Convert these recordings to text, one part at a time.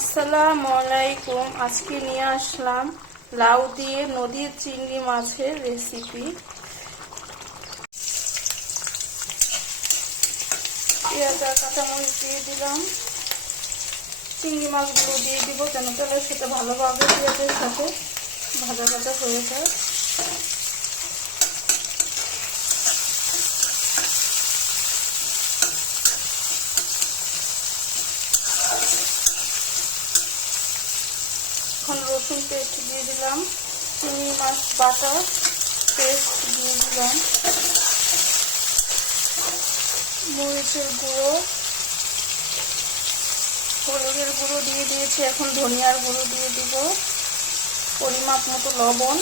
আসসালামু আলাইকুম। আজকে নিয়ে আসলাম লাউ দিয়ে নদীর চিংড়ি মাছের রেসিপি পেঁয়াজ কাঁচামরিচ দিয়ে দিলাম। চিংড়ি মাছগুলো দিয়ে দিব কেন তাহলে সেটা ভালোভাবে পেঁয়াজের সাথে ভাজা ভাজা হয়ে যায়। এখন রসুন পেস্ট দিয়ে দিলাম, চিংড়ি মাছ বাটা পেস্ট দিয়ে দিলাম, মরিচের গুঁড়ো, হলুদের গুঁড়ো দিয়ে দিয়েছি, এখন ধনিয়ার গুঁড়ো দিয়ে দিব, পরিমাপ মতো লবণ।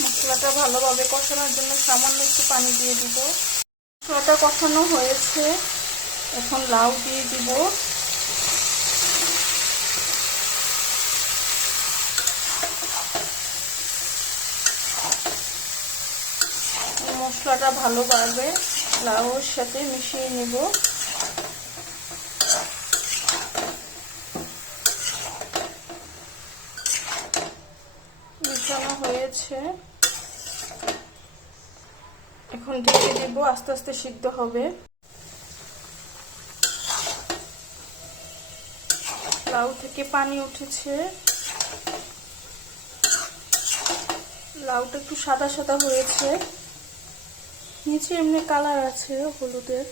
মশলাটা ভালোভাবে কষানোর জন্য সামান্য একটু পানি দিয়ে দিব। মশলাটা কষানো হয়েছে, এখন লাউ দিয়ে দিব। মশলাটা ভালো ভালোভাবে লাউর সাথে মিশিয়ে নিব। মিশানো হয়েছে। এখন ঢেকে দেব, আস্তে আস্তে সিদ্ধ হবে। লাউ থেকে পানি উঠেছে। লাউটা একটু সাদা সাদা হয়েছে। নিচে এমনি কালার আছে হলুদের,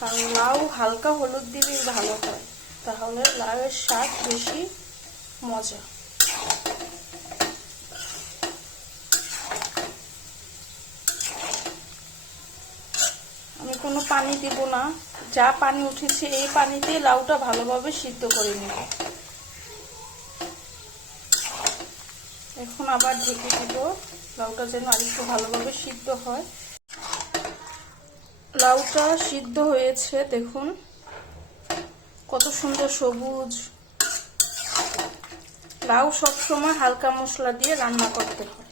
কারণ লাউ হালকা হলুদ দিলেই ভালো হয়। তাহলে লাউয়ের স্বাদ বেশি মজা। আমি কোনো পানি দিব না। যা পানি উঠেছে এই পানিতে লাউটা ভালোভাবে সিদ্ধ করে নেব। এখন আবার ঢেকে দিব। লাউটা যেন আরেকটু ভালোভাবে সিদ্ধ হয়। লাউটা সিদ্ধ হয়েছে, দেখুন। কত সুন্দর সবুজ। লাউ সবসময় হালকা মশলা দিয়ে রান্না করতে হয়।